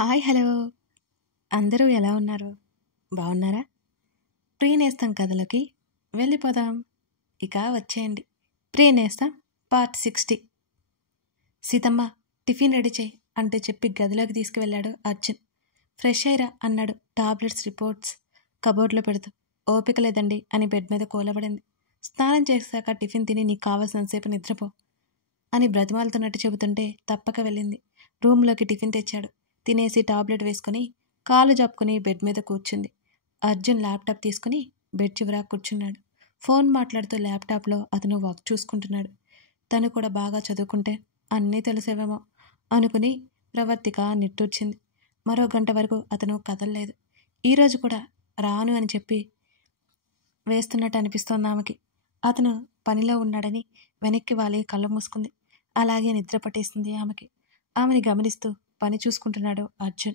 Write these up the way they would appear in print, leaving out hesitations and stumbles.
Hi hello అందరూ ఎలా ఉన్నారు? బాగున్నారా? ప్రియ నేస్తం కథలకి వెళ్ళిపోదాం. ఇక వచ్చేయండి. ప్రియ నేస్తం పార్ట్ 60. సీతమ్మ టిఫిన్ రెడీ చేయి అంటూ చెప్పి గదిలోకి తీసుకువెళ్ళాడు అర్జున్. ఫ్రెష్ అయ్యిరా అన్నాడు టాబ్లెట్స్ రిపోర్ట్స్ కబోర్డ్లో పెడుతూ. ఓపిక లేదండి అని బెడ్ మీద కూలబడింది. స్నానం చేశాక టిఫిన్ తిని నీకు కావాల్సినంతసేపు నిద్రపో అని బ్రతిమాలుతున్నట్టు చెబుతుంటే తప్పక వెళ్ళింది. రూమ్లోకి టిఫిన్ తెచ్చాడు. తినేసి టాబ్లెట్ వేసుకుని కాలు జాపుకుని బెడ్ మీద కూర్చుంది. అర్జున్ ల్యాప్టాప్ తీసుకుని బెడ్ చివరా కూర్చున్నాడు. ఫోన్ మాట్లాడుతూ ల్యాప్టాప్లో అతను వర్క్ చూసుకుంటున్నాడు. తను కూడా బాగా చదువుకుంటే అన్నీ తెలిసేవేమో అనుకుని ప్రవర్తిక నిట్టూర్చింది. మరో గంట వరకు అతను కదలలేదు. ఈరోజు కూడా రాను అని చెప్పి వేస్తున్నట్టు అనిపిస్తోంది ఆమెకి. అతను పనిలో ఉన్నాడని వెనక్కి వాలి కళ్ళు మూసుకుంది. అలాగే నిద్ర పట్టేసింది ఆమెకి. ఆమెని గమనిస్తూ పని చూసుకుంటున్నాడు అర్జున్.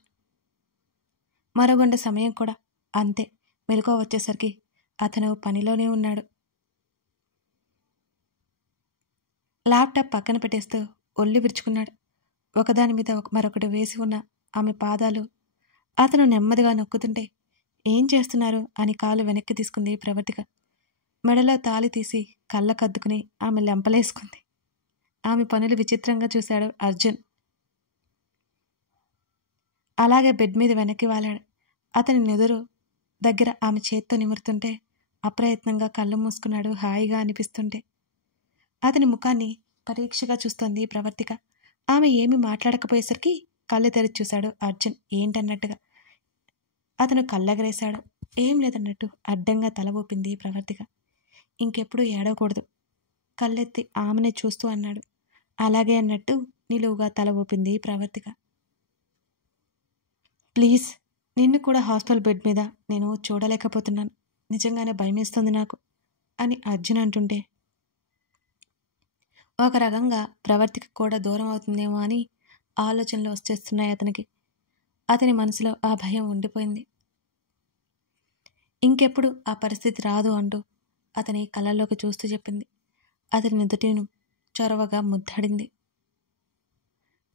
మరో గంట సమయం కూడా అంతే. మెలకువ వచ్చేసరికి అతను పనిలోనే ఉన్నాడు. ల్యాప్టాప్ పక్కన పెట్టేస్తూ ఒళ్ళు విరుచుకున్నాడు. ఒకదాని మీద మరొకటి వేసి ఉన్న ఆమె పాదాలు అతను నెమ్మదిగా నొక్కుతుంటే ఏం చేస్తున్నారు అని కాలు వెనక్కి తీసుకుంది ప్రవర్తిక. మెడలో తాళి తీసి కళ్ళకద్దుకుని ఆమె లెంపలేసుకుంది. ఆమె పనులు విచిత్రంగా చూశాడు అర్జున్. అలాగే బెడ్ మీద వెనక్కి వాలాడు. అతని నెదురు దగ్గర ఆమె చేత్తో నిమురుతుంటే అప్రయత్నంగా కళ్ళు మూసుకున్నాడు హాయిగా అనిపిస్తుంటే. అతని ముఖాన్ని పరీక్షగా చూస్తోంది ప్రవర్తిక. ఆమె ఏమీ మాట్లాడకపోయేసరికి కళ్ళు తెరిచి చూశాడు అర్జున్ ఏంటన్నట్టుగా. అతను కళ్ళెగరేశాడు. ఏం లేదన్నట్టు అడ్డంగా తల ఊపింది ప్రవర్తిక. ఇంకెప్పుడు ఏడవకూడదు కళ్ళెత్తి ఆమెనే చూస్తూ అన్నాడు. అలాగే అన్నట్టు నిలువుగా తల ఊపింది ప్రవర్తిక. ప్లీజ్ నిన్ను కూడా హాస్పిటల్ బెడ్ మీద నేను చూడలేకపోతున్నాను. నిజంగానే భయమేస్తుంది నాకు అని అర్జున్ అంటుంటే ఒక రకంగా ప్రవర్తిక కూడా దూరం అవుతుందేమో అని ఆలోచనలు వచ్చేస్తున్నాయి అతనికి. అతని మనసులో ఆ భయం ఉండిపోయింది. ఇంకెప్పుడు ఆ పరిస్థితి రాదు అంటూ అతని కళ్ళల్లోకి చూస్తూ చెప్పింది. అతని నుదుటిను చొరవగా ముద్దాడింది.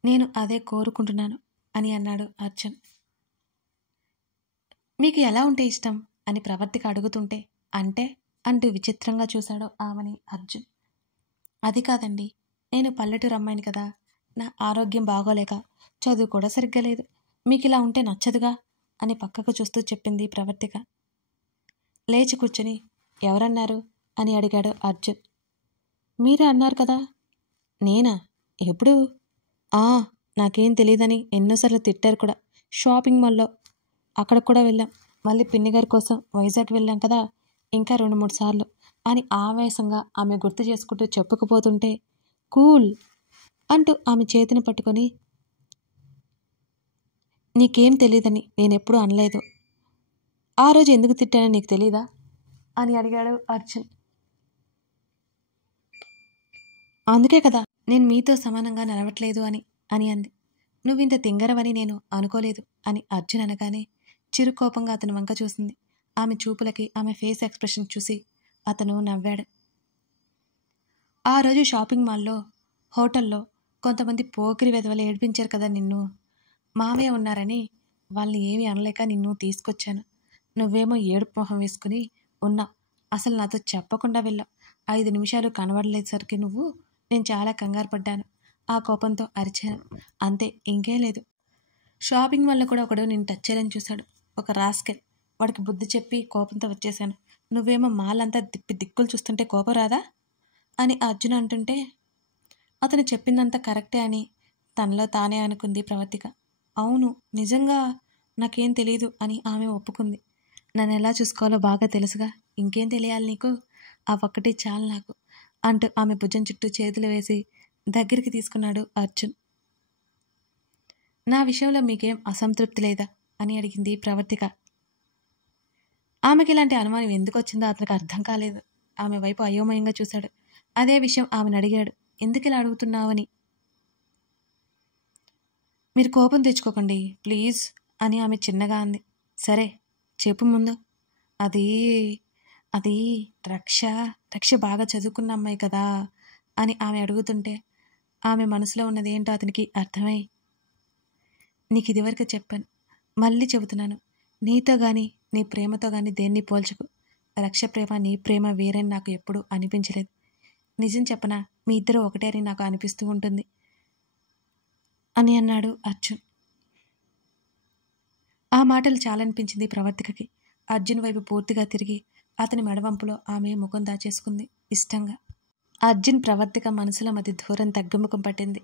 నేను అదే కోరుకుంటున్నాను అని అన్నాడు అర్జున్. మీకు ఎలా ఉంటే ఇష్టం అని ప్రవర్తిక అడుగుతుంటే అంటే అంటూ విచిత్రంగా చూశాడు ఆమెని అర్జున్. అది కాదండి, నేను పల్లెటూరు అమ్మాయిని కదా, నా ఆరోగ్యం బాగోలేక చదువు కూడా సరిగ్గా లేదు, మీకు ఇలా ఉంటే నచ్చదుగా అని పక్కకు చూస్తూ చెప్పింది ప్రవర్తిక. లేచి కూర్చొని ఎవరన్నారు అని అడిగాడు అర్జున్. మీరే అన్నారు కదా. నేనా? ఎప్పుడు? నాకేం తెలియదని ఎన్నోసార్లు తిట్టారు కూడా. షాపింగ్ మాల్లో అక్కడికి కూడా వెళ్ళాం. మళ్ళీ పిన్నిగారి కోసం వైజాగ్ వెళ్ళాం కదా, ఇంకా 2-3 సార్లు అని ఆవేశంగా ఆమె గుర్తు చేసుకుంటూ చెప్పుకుపోతుంటే కూల్ అంటూ ఆమె చేతిని పట్టుకొని నీకేం తెలియదని నేనెప్పుడూ అనలేదు. ఆ రోజు ఎందుకు తిట్టానో నీకు తెలీదా అని అడిగాడు అర్జున్. అందుకే కదా నేను మీతో సమానంగా నడవట్లేదు అని అంది. నువ్వింత తింగరవని నేను అనుకోలేదు అని అర్జున్ అనగానే చిరుకోపంగా అతను వంక చూసింది. ఆమె చూపులకి ఆమె ఫేస్ ఎక్స్ప్రెషన్ చూసి అతను నవ్వాడు. ఆ రోజు షాపింగ్ మాల్లో హోటల్లో కొంతమంది పోకిరి వెధవలు ఏడిపించారు కదా నిన్ను. మామయ్య ఉన్నారని వాళ్ళని ఏమీ అనలేక నిన్ను తీసుకొచ్చాను. నువ్వేమో ఏడుపు మొహం వేసుకుని ఉన్నా. అసలు నాతో చెప్పకుండా వెళ్ళావు. 5 నిమిషాలు కనబడలేసరికి నేను చాలా కంగారు పడ్డాను. ఆ కోపంతో అరిచాను అంతే, ఇంకేం లేదు. షాపింగ్ మాల్లో కూడా ఒకడు నేను టచ్ చేయాలని చూశాడు, ఒక రాస్కెల్. వాడికి బుద్ధి చెప్పి కోపంతో వచ్చేశాను. నువ్వేమో మాలంతా దిక్కులు చూస్తుంటే కోపం రాదా అని అర్జున్ అంటుంటే అతను చెప్పిందంతా కరెక్టే అని తనలో తానే అనుకుంది ప్రవర్తిక. అవును, నిజంగా నాకేం తెలియదు అని ఆమె ఒప్పుకుంది. నన్ను ఎలా చూసుకోవాలో బాగా తెలుసుగా, ఇంకేం తెలియాలి నీకు, ఆ ఒక్కటి చాలు నాకు అంటూ ఆమె భుజం చుట్టూ చేతులు వేసి దగ్గరికి తీసుకున్నాడు అర్జున్. నా విషయంలో మీకేం అసంతృప్తి లేదా అని అడిగింది ప్రవర్తిక. ఆమెకి ఇలాంటి అనుమానం ఎందుకు వచ్చిందో అతనికి అర్థం కాలేదు. ఆమె వైపు అయోమయంగా చూశాడు. అదే విషయం ఆమెను అడిగాడు, ఎందుకు ఇలా అడుగుతున్నావని. మీరు కోపం తెచ్చుకోకండి ప్లీజ్ అని ఆమె చిన్నగా అంది. సరే చెప్పు ముందు. అది రక్ష బాగా చదువుకున్న అమ్మాయి కదా అని ఆమె అడుగుతుంటే ఆమె మనసులో ఉన్నది ఏంటో అతనికి అర్థమై నీకు ఇదివరకు చెప్పాను, మళ్ళీ చెబుతున్నాను, నీతో కానీ నీ ప్రేమతో కానీ దేన్ని పోల్చకు. రక్ష ప్రేమ నీ ప్రేమ వేరని నాకు ఎప్పుడూ అనిపించలేదు. నిజం చెప్పనా, మీ ఇద్దరు ఒకటే అని నాకు అనిపిస్తూ ఉంటుంది అని అన్నాడు అర్జున్. ఆ మాటలు చాలనిపించింది ప్రవర్తికకి. అర్జున్ వైపు పూర్తిగా తిరిగి అతని మెడవంపులో ఆమె ముఖం దాచేసుకుంది ఇష్టంగా. అర్జున్ ప్రవర్తిక మనసుల మధ్య దూరం తగ్గుముఖం పట్టింది.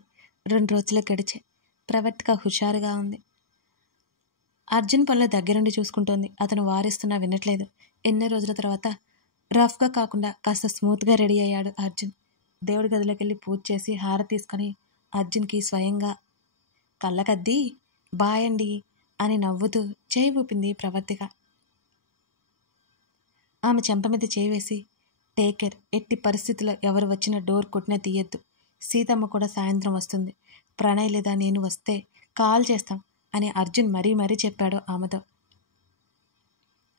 2 రోజులు గడిచే. ప్రవర్తిక హుషారుగా ఉంది. అర్జున్ పనులు దగ్గరుండి చూసుకుంటోంది. అతను వారిస్తున్నా వినట్లేదు. ఎన్నో రోజుల తర్వాత రఫ్గా కాకుండా కాస్త స్మూత్గా రెడీ అయ్యాడు అర్జున్. దేవుడి గదిలోకి వెళ్ళి పూజ చేసి హారతి తీసుకొని అర్జున్కి స్వయంగా కళ్ళకద్ది బాయ్ అండి అని నవ్వుతూ చేయి ఊపింది ప్రవర్తిక. ఆమె చెంప మీద చేయి వేసి, టేక్ కేర్, ఎట్టి పరిస్థితుల్లో ఎవరు వచ్చినా డోర్ కొట్టినా తీయద్దు. సీతమ్మ కూడా సాయంత్రం వస్తుంది. ప్రణయ్ లేదా నేను వస్తే కాల్ చేస్తాం అని అర్జున్ మరీ మరీ చెప్పాడు ఆమెతో.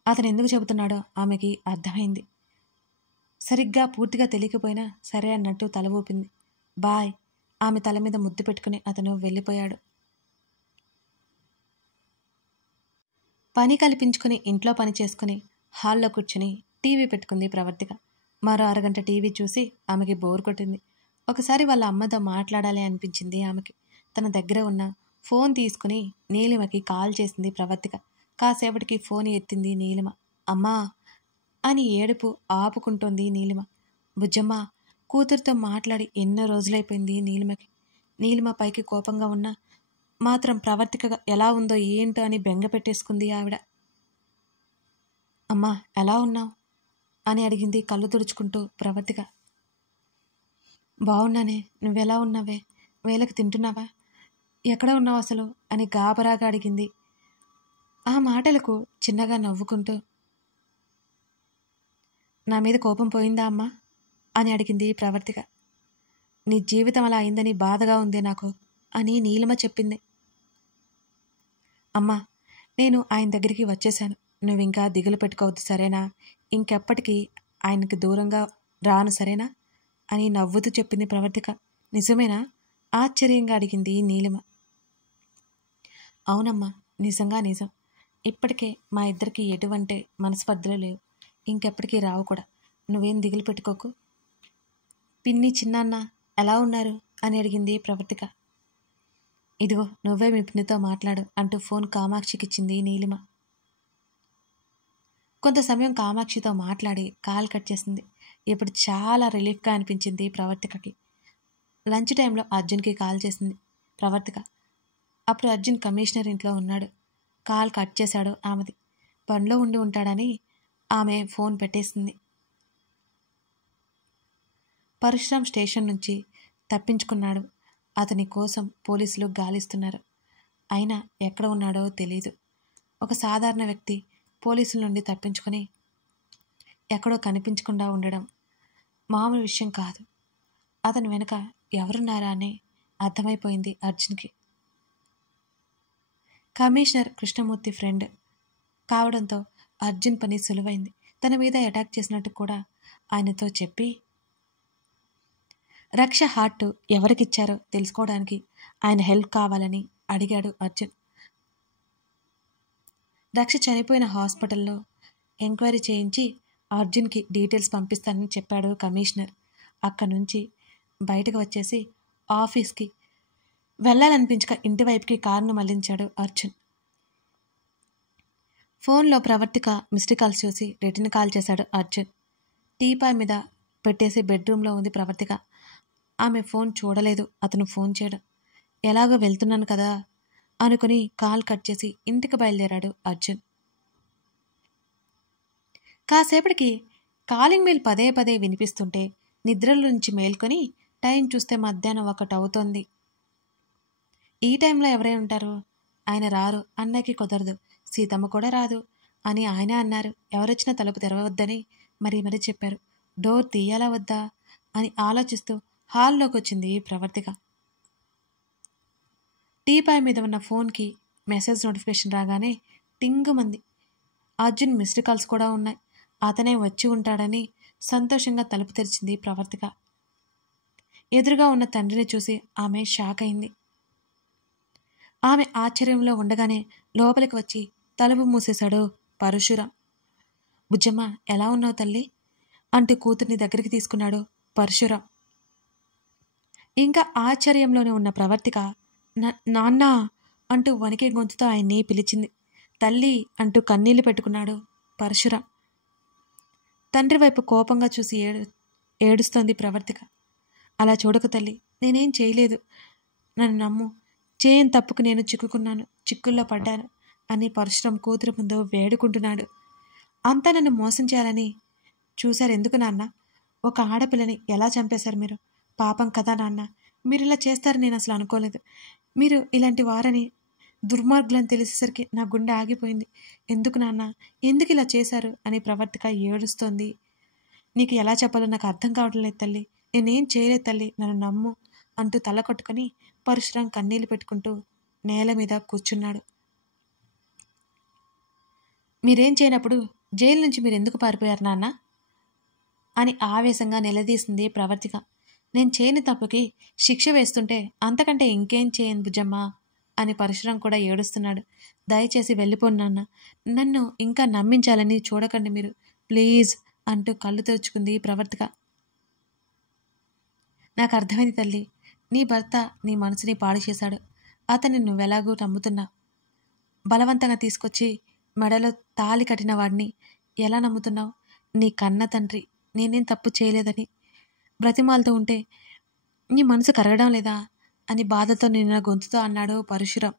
అతను ఎందుకు చెబుతున్నాడో ఆమెకి అర్థమైంది. సరిగ్గా పూర్తిగా తెలియకపోయినా సరే అన్నట్టు తల ఊపింది. బాయ్. ఆమె తల మీద ముద్దు పెట్టుకుని అతను వెళ్ళిపోయాడు. పని కల్పించుకుని ఇంట్లో పని చేసుకుని హాల్లో కూర్చుని టీవీ పెట్టుకుంది ప్రవర్తిక. మరో అరగంట టీవీ చూసి ఆమెకి బోర్ కొట్టింది. ఒకసారి వాళ్ళ అమ్మతో మాట్లాడాలి అనిపించింది ఆమెకి. తన దగ్గర ఉన్న ఫోన్ తీసుకుని నీలిమకి కాల్ చేసింది ప్రవర్తిక. కాసేపటికి ఫోన్ ఎత్తింది నీలిమ. అమ్మా అని ఏడుపు ఆపుకుంటోంది నీలిమ. బుజ్జమ్మ. కూతురుతో మాట్లాడి ఎన్నో రోజులైపోయింది నీలిమకి. నీలిమ పైకి కోపంగా ఉన్నా మాత్రం ప్రవర్తికగా ఎలా ఉందో ఏంటో అని బెంగ పెట్టేసుకుంది ఆవిడ. అమ్మా ఎలా ఉన్నావు అని అడిగింది కళ్ళు తుడుచుకుంటూ ప్రవర్తిక. బాగున్నానే, నువ్వెలా ఉన్నావే? వేళకి తింటున్నావా? ఎక్కడ ఉన్నావు అసలు అని గాబరాగా అడిగింది. ఆ మాటలకు చిన్నగా నవ్వుకుంటూ, నా మీద కోపం పోయిందా అమ్మా అని అడిగింది ప్రవర్తిక. నీ జీవితం అలా అయిందని బాధగా ఉంది నాకు అని నీలిమ చెప్పింది. అమ్మా నేను ఆయన దగ్గరికి వచ్చేశాను. నువ్వింకా దిగులు పెట్టుకోవద్దు సరేనా? ఇంకెప్పటికీ ఆయనకి దూరంగా రాను సరేనా అని నవ్వుతూ చెప్పింది ప్రవర్తిక. నిజమేనా? ఆశ్చర్యంగా అడిగింది నీలిమ. అవునమ్మా, నిజంగా నిజం. ఇప్పటికే మా ఇద్దరికి ఎటువంటి మనస్పర్ధలు లేవు, ఇంకెప్పటికీ రావు కూడా. నువ్వేం దిగులు పెట్టుకోకు. పిన్ని చిన్నాన్న ఎలా ఉన్నారు అని అడిగింది ప్రవర్తిక. ఇదిగో నువ్వే మీ పిన్నితో మాట్లాడు అంటూ ఫోన్ కామాక్షికిచ్చింది నీలిమ. కొంత సమయం కామాక్షితో మాట్లాడి కాల్ కట్ చేసింది. ఇప్పుడు చాలా రిలీఫ్గా అనిపించింది ప్రవర్తికకి. లంచ్ టైంలో అర్జున్కి కాల్ చేసింది ప్రవర్తిక. అప్పుడు అర్జున్ కమిషనర్ ఇంట్లో ఉన్నాడు. కాల్ కట్ చేశాడు ఆమెది. పనిలో ఉండి ఉంటాడని ఆమె ఫోన్ పెట్టేసింది. పరశురాం స్టేషన్ నుంచి తప్పించుకున్నాడు. అతని కోసం పోలీసులు గాలిస్తున్నారు. అయినా ఎక్కడ ఉన్నాడో తెలీదు. ఒక సాధారణ వ్యక్తి పోలీసుల నుండి తప్పించుకొని ఎక్కడో కనిపించకుండా ఉండడం మామూలు విషయం కాదు. అతని వెనుక ఎవరున్నారా అని అర్థమైపోయింది అర్జున్కి. కమిషనర్ కృష్ణమూర్తి ఫ్రెండ్ కావడంతో అర్జున్ పని సులువైంది. తన మీద అటాక్ చేసినట్టు కూడా ఆయనతో చెప్పి రక్ష హార్ట్ ఎవరికిచ్చారో తెలుసుకోవడానికి ఆయన హెల్ప్ కావాలని అడిగాడు అర్జున్. రక్ష చనిపోయిన హాస్పిటల్లో ఎంక్వైరీ చేయించి అర్జున్కి డీటెయిల్స్ పంపిస్తానని చెప్పాడు కమిషనర్. అక్కడి నుంచి బయటకు వచ్చేసి ఆఫీస్కి వెళ్ళాలనిపించక ఇంటివైపుకి కారును మళ్లించాడు అర్జున్. ఫోన్లో ప్రవర్తిక మిస్డ్ కాల్స్ చూసి రిటర్న్ కాల్ చేశాడు అర్జున్. టీపాయ్ మీద పెట్టేసి బెడ్రూమ్లో ఉంది ప్రవర్తిక. ఆమె ఫోన్ చూడలేదు అతను ఫోన్ చేయడం. ఎలాగో వెళ్తున్నాను కదా అనుకుని కాల్ కట్ చేసి ఇంటికి బయలుదేరాడు అర్జున్. కాసేపటికి కాలింగ్ బెల్ పదే పదే వినిపిస్తుంటే నిద్రలో నుంచి మేల్కొని టైం చూస్తే మధ్యాహ్నం 1 అవుతోంది. ఈ టైంలో ఎవరై ఉంటారు? ఆయన రారు, అన్నయ్యకి కుదరదు, సీతమ్మ కూడా రాదు అని ఆయన అన్నారు. ఎవరొచ్చినా తలుపు తెరవద్దని మరీ మరీ చెప్పారు. డోర్ తీయాలా వద్దా అని ఆలోచిస్తూ హాల్లోకి వచ్చింది ప్రవర్తిక. టీపాయ్ మీద ఉన్న ఫోన్కి మెసేజ్ నోటిఫికేషన్ రాగానే టింగుమంది. అర్జున్ మిస్డ్ కాల్స్ కూడా ఉన్నాయి. అతనే వచ్చి ఉంటాడని సంతోషంగా తలుపు తెరిచింది ప్రవర్తిక. ఎదురుగా ఉన్న తండ్రిని చూసి ఆమె షాక్ అయింది. ఆమె ఆశ్చర్యంలో ఉండగానే లోపలికి వచ్చి తలుపు మూసేశాడు పరశురాం. బుజ్జమ్మ, ఎలా ఉన్నావు తల్లి అంటూ కూతుర్ని దగ్గరికి తీసుకున్నాడు పరశురాం. ఇంకా ఆశ్చర్యంలోనే ఉన్న ప్రవర్తిక నాన్న అంటూ వణికే గొంతుతో ఆయన్ని పిలిచింది. తల్లి అంటూ కన్నీళ్లు పెట్టుకున్నాడు పరశురాం. తండ్రి వైపు కోపంగా చూసి ఏడుస్తోంది ప్రవర్తిక. అలా చూడకు తల్లి, నేనేం చేయలేదు, నన్ను నమ్ము, చేయని తప్పుకు నేను చిక్కుల్లో పడ్డాను అని పరశురాం కూతురు ముందు వేడుకుంటున్నాడు. అంతా నన్ను మోసం చేయాలని చూశారు ఎందుకు నాన్న? ఒక ఆడపిల్లని ఎలా చంపేశారు మీరు? పాపం కదా నాన్న, మీరు ఇలా చేస్తారని నేను అసలు అనుకోలేదు. మీరు ఇలాంటి వారని, దుర్మార్గులని తెలిసేసరికి నా గుండె ఆగిపోయింది. ఎందుకు నాన్న, ఎందుకు ఇలా చేశారు అని ప్రవర్తిక ఏడుస్తోంది. నీకు ఎలా చెప్పాలో నాకు అర్థం కావడం లేదు తల్లి, నేనేం చేయలేదు తల్లి, నన్ను నమ్ము అంటూ తల కొట్టుకుని పరశురాం కన్నీళ్లు పెట్టుకుంటూ నేల మీద కూర్చున్నాడు. మీరేం చేయనప్పుడు జైలు నుంచి మీరు ఎందుకు పారిపోయారు నాన్న అని ఆవేశంగా నిలదీసింది ప్రవర్తిక. నేను చేయని తప్పుకి శిక్ష వేస్తుంటే అంతకంటే ఇంకేం చేయను బుజ్జమ్మ అని పరశురాం కూడా ఏడుస్తున్నాడు. దయచేసి వెళ్ళిపోను నాన్న, నన్ను ఇంకా నమ్మించాలని చూడకండి మీరు, ప్లీజ్ అంటూ కళ్ళు తెరుచుకుంది ప్రవర్తిక. నాకు అర్థమైంది తల్లి, నీ భర్త నీ మనసుని పాడు చేశాడు. అతన్ని నువ్వెలాగూ నమ్ముతున్నావు. బలవంతంగా తీసుకొచ్చి మెడలో తాళి కట్టిన వాడిని ఎలా నమ్ముతున్నావు? నీ కన్న తండ్రి నేనేం తప్పు చేయలేదని బ్రతిమాలతో ఉంటే నీ మనసు కరగడం లేదా అని బాధతో నిన్న గొంతుతో అన్నాడు పరశురాం.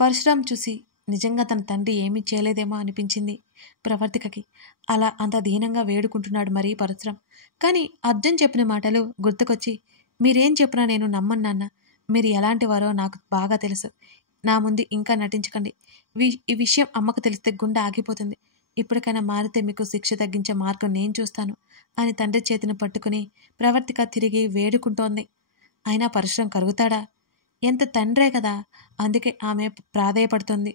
పరశురాం చూసి నిజంగా తన తండ్రి ఏమీ చేయలేదేమో అనిపించింది ప్రవర్తికకి. అలా అంత దీనంగా వేడుకుంటున్నాడు మరీ పరశురాం. కానీ అర్జున్ చెప్పిన మాటలు గుర్తుకొచ్చి, మీరేం చెప్పినా నేను నమ్మను నాన్న, మీరు ఎలాంటి వారో నాకు బాగా తెలుసు, నా ముందు ఇంకా నటించకండి. ఈ విషయం అమ్మకు తెలిస్తే గుండె ఆగిపోతుంది. ఇప్పటికైనా మారితే మీకు శిక్ష తగ్గించే మార్గం నేను చూస్తాను అని తండ్రి చేతిని పట్టుకుని ప్రవర్తిక తిరిగి వేడుకుంటోంది. అయినా పరశురాం కరుగుతాడా? ఎంత తండ్రే కదా, అందుకే ఆమె ప్రాధేయపడుతోంది.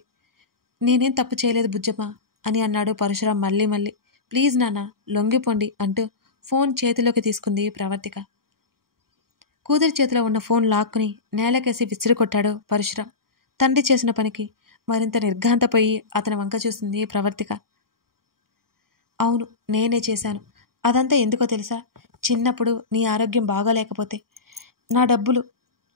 నేనేం తప్పు చేయలేదు బుజ్జమ్మ అని అన్నాడు పరశురాం మళ్ళీ. ప్లీజ్ నాన్న, లొంగిపోండి అంటూ ఫోన్ చేతిలోకి తీసుకుంది ప్రవర్తిక. కూతురి చేతిలో ఉన్న ఫోన్ లాక్కుని నేలకేసి విసిరికొట్టాడు పరశురాం. తండ్రి చేసిన పనికి మరింత నిర్ఘాంతపోయి అతని వంక చూసింది ప్రవర్తిక. అవును, నేనే చేశాను. అదంతా ఎందుకో తెలుసా? చిన్నప్పుడు నీ ఆరోగ్యం బాగోలేకపోతే నా డబ్బులు,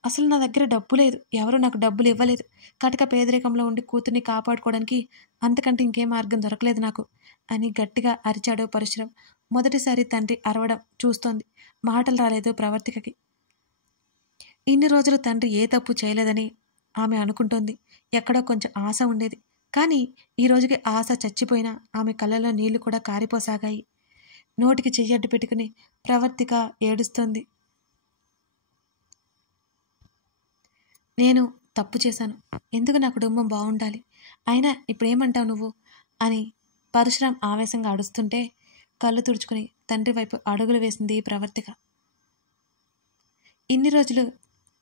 అసలు నా దగ్గర డబ్బు లేదు, ఎవరు నాకు డబ్బులు ఇవ్వలేదు. కటక పేదరికంలో ఉండి కూతుర్ని కాపాడుకోవడానికి అంతకంటే ఇంకే మార్గం దొరకలేదు నాకు అని గట్టిగా అరిచాడు పరశురాం. మొదటిసారి తండ్రి అరవడం చూస్తోంది. మాటలు రాలేదు ప్రవర్తికకి. ఇన్ని రోజులు తండ్రి ఏ తప్పు చేయలేదని ఆమె అనుకుంటోంది. ఎక్కడో కొంచెం ఆశ ఉండేది. కానీ ఈ రోజుకి ఆశ చచ్చిపోయినా ఆమె కళ్ళలో నీళ్లు కూడా కారిపోసాగాయి. నోటికి చెయ్యడ్డు పెట్టుకుని ప్రవర్తిక ఏడుస్తోంది. నేను తప్పు చేశాను, ఎందుకు నా కుటుంబం బాగుండాలి, అయినా ఇప్పుడేమంటావు నువ్వు అని పరశురాం ఆవేశంగా అడుస్తుంటే కళ్ళు తుడుచుకుని తండ్రి వైపు అడుగులు వేసింది ప్రవర్తిక. ఇన్ని రోజులు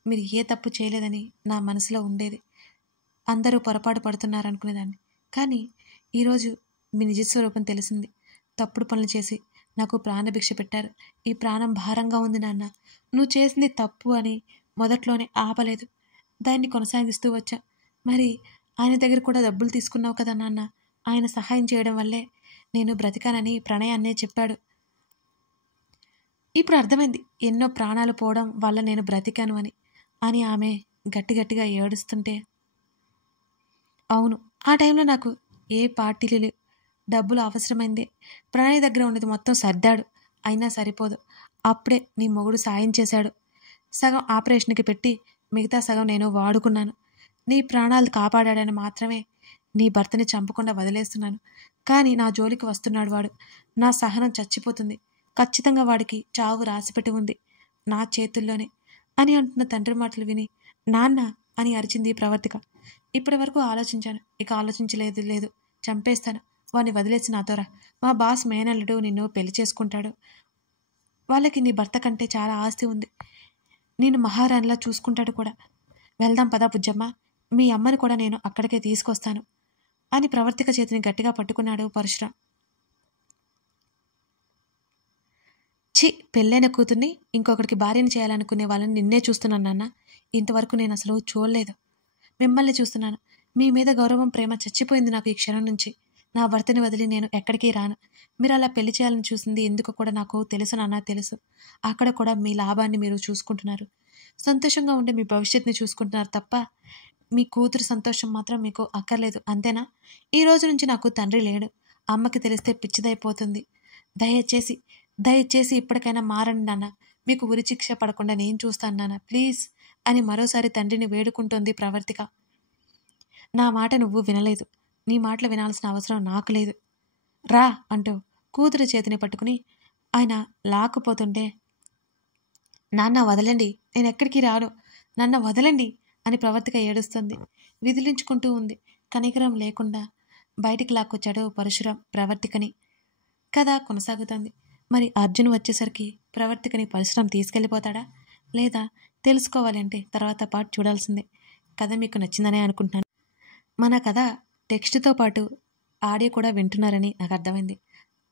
మీరు ఏ తప్పు చేయలేదని నా మనసులో ఉండేది. అందరూ పొరపాటు పడుతున్నారనుకునేదాన్ని. కానీ ఈరోజు మీ నిజస్వరూపం తెలిసింది. తప్పుడు పనులు చేసి నాకు ప్రాణభిక్ష పెట్టారు. ఈ ప్రాణం భారంగా ఉంది నాన్న. నువ్వు చేసింది తప్పు అని మొదట్లోనే ఆపలేదు, దాన్ని కొనసాగిస్తూ వచ్చా. మరి ఆయన దగ్గర కూడా డబ్బులు తీసుకున్నావు కదా నాన్న, ఆయన సహాయం చేయడం వల్లే నేను బ్రతికానని ప్రణయ్ అన్నే చెప్పాడు. ఇప్పుడు అర్థమైంది ఎన్నో ప్రాణాలు పోవడం వల్ల నేను బ్రతికాను అని ఆమె గట్టిగట్టిగా ఏడుస్తుంటే, అవును, ఆ టైంలో నాకు ఏ పార్టీలు డబ్బులు అవసరమైందే. ప్రణయ్ దగ్గర ఉన్నది మొత్తం సర్దాడు, అయినా సరిపోదు. అప్పుడే నీ మొగుడు సాయం చేశాడు. సగం ఆపరేషన్కి పెట్టి మిగతా సగం నేను వాడుకున్నాను. నీ ప్రాణాలు కాపాడాడని మాత్రమే నీ భర్తని చంపకుండా వదిలేస్తున్నాను. కానీ నా జోలికి వస్తున్నాడు వాడు. నా సహనం చచ్చిపోతుంది. ఖచ్చితంగా వాడికి చావు రాసిపెట్టి ఉంది నా చేతుల్లోనే అని అంటున్న తండ్రి మాటలు విని నాన్న అని అరిచింది ప్రవర్తిక. ఇప్పటి వరకు ఆలోచించాను, ఇక ఆలోచించలేదు. చంపేస్తాను, వాడిని వదిలేసి నాతోరా. మా బాస్ మేనల్లుడు నిన్ను పెళ్లి చేసుకుంటాడు. వాళ్ళకి నీ భర్త కంటే చాలా ఆస్తి ఉంది. నేను మహారాణిలా చూసుకుంటాడు కూడా. వెళ్దాం పదా బుజ్జమ్మ, మీ అమ్మని కూడా నేను అక్కడికే తీసుకొస్తాను అని ప్రవర్తిక చేతిని గట్టిగా పట్టుకున్నాడు పరశురాం. ఛీ, పెళ్ళైన కూతుర్ని ఇంకొకరికి భార్యని చేయాలనుకునే వాళ్ళని నిన్నే చూస్తున్నాను నాన్న. ఇంతవరకు నేను అసలు చూడలేదు. మిమ్మల్ని చూస్తున్నాను. మీ మీద గౌరవం, ప్రేమ చచ్చిపోయింది నాకు ఈ క్షణం నుంచి. నా భర్తని వదిలి నేను ఎక్కడికి రాను. మీరు అలా పెళ్లి చేయాలని చూసింది ఎందుకు కూడా నాకు తెలుసు నాన్న, తెలుసు. అక్కడ కూడా మీ లాభాన్ని మీరు చూసుకుంటున్నారు. సంతోషంగా ఉండే మీ భవిష్యత్తుని చూసుకుంటున్నారు తప్ప మీ కూతురు సంతోషం మాత్రం మీకు అక్కర్లేదు, అంతేనా? ఈ రోజు నుంచి నాకు తండ్రి లేడు. అమ్మకి తెలిస్తే పిచ్చిదైపోతుంది. దయచేసి దయచేసి ఇప్పటికైనా మారండి నాన్న. మీకు ఉరిశిక్ష పడకుండా నేను చూస్తాను నాన్న, ప్లీజ్ అని మరోసారి తండ్రిని వేడుకుంటోంది ప్రవర్తిక. నా మాట నువ్వు వినలేదు. నీ మాటలు వినాల్సిన అవసరం నాకు లేదు. రా అంటూ కూతురు చేతిని పట్టుకుని ఆయన లాక్కుపోతుంటే, నాన్న వదలండి, నేను ఎక్కడికి రాను, నన్ను వదలండి అని ప్రవర్తిక ఏడుస్తుంది. విదిలించుకుంటూ ఉంది. కనికరం లేకుండా బయటికి లాక్కొచ్చాడు పరశురాం ప్రవర్తికని. కథ కొనసాగుతుంది. మరి అర్జున్ వచ్చేసరికి ప్రవర్తికని పరశురాం తీసుకెళ్ళిపోతాడా లేదా తెలుసుకోవాలంటే తర్వాత పాటు చూడాల్సిందే. కథ మీకు నచ్చిందనే అనుకుంటున్నాను. మన కథ టెక్స్ట్తో పాటు ఆడియో కూడా వింటున్నారని నాకు అర్థమైంది.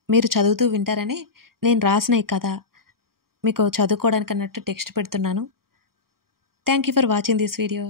మీరు చదువుతూ వింటారని నేను రాసిన ఈ కథ మీకు చదువుకోవడానికి అన్నట్టు టెక్స్ట్ పెడుతున్నాను. Thank you for watching this video.